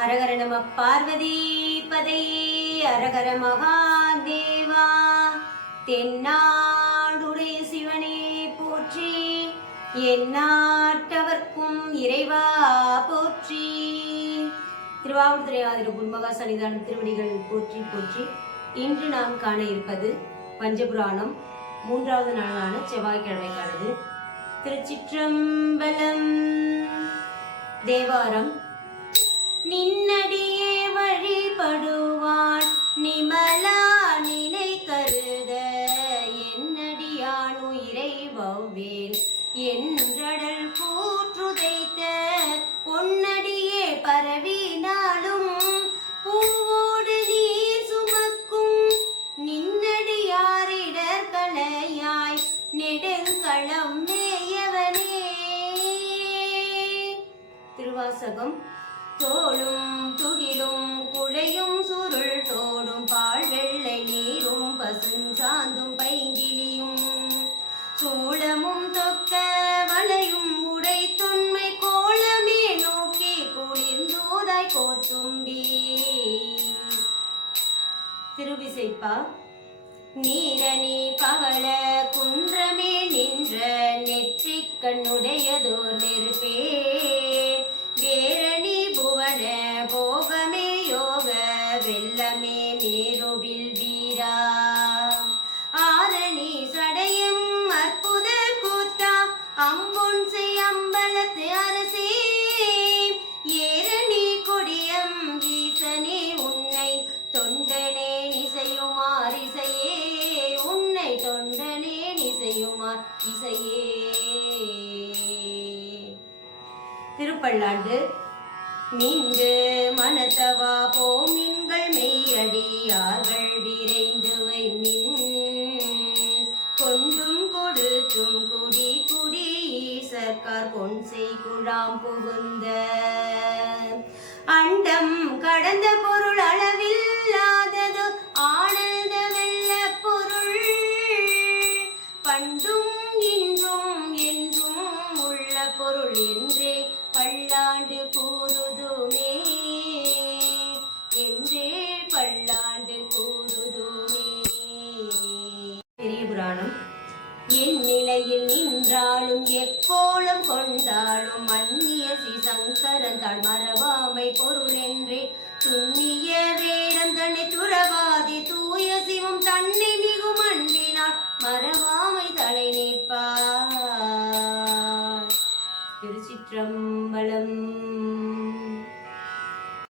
ஹரஹர நம பார்வதி பதை ஹரஹர மகாதேவா. தென்னாடுடைய சிவனே போற்றி, எந்நாட்டவர்க்கும் இறைவா போற்றி. திருவாவூர்துறை ஆதிர குருமகா சன்னிதான திருவடிகள் போற்றி போற்றி. இன்று நாம் காண இருப்பது பஞ்சபுராணம் 3வது நாளான செவ்வாய்க்கிழமைக்கானது. திருச்சிற்றம்பலம். தேவாரம். நின்னடியே வழிபடுவான் நிமலா நினை கருத, என்னடியான் உயிரை வவ்வேல் என்றடல் கூற்றுதைத்த, பொன்னடியே பரவினாலும் பூவோடு நீர் சுமக்கும், நின்னடியாரிடர் கலையாய் நெடுங்களம் மேயவனே. திருவாசகம். தோளும் துகிலும் குழையும் சுருள் தோடும் பால் வெள்ளை நீரும் பசுஞ்சாந்தும் பைங்கிலியும், சூளமும் தொக்க வளையும் உடை தொன்மை கோலமே நோக்கி குளிர்ந்தூதாய் கோத்தும்பி. திருவிசைப்பா. நீரணி பவள குன்றமே நின்ற நெற்றிக் கண்ணுடையதோர் நெருப்பே, வேரணி புவன போகமே யோக வெல்லமே மேருவில் வீரா, ஆரணி சடையும் அற்புத கூத்தா அம்பொன் செய் அம்பலத்து அரசே, ஏரணி கொடியம் ஈசனே உன்னை தொண்டனே இசையுமார் இசையே, உன்னை தொண்டனே இசையுமார் இசையே. திருப்பல்லாண்டு. மீண்டு மனத்தவா போமின்கள் மெய்யடியார்கள் விரைந்துவை மின், கொண்டும் கொடுத்தும் குடி குடி ஈசர்கார் பொன்செய் குழாம் புகுந்த, அண்டம் கடந்த பொருள் அளவில்லாதது ஆனந்த வெள்ள பொருள், பண்டும் இன்றும் என்றும் உள்ள பொருள் என்றே பல்லாண்டு கூறுதுமே, என்றே பல்லாண்டு கூறுதுமே. பெரிய புராணம். என் நிலையில் நின்றாலும் எக்கோலம் கொண்டாலும் அந்நிய சங்கரன் தாழ் மறவாமை பொருளே,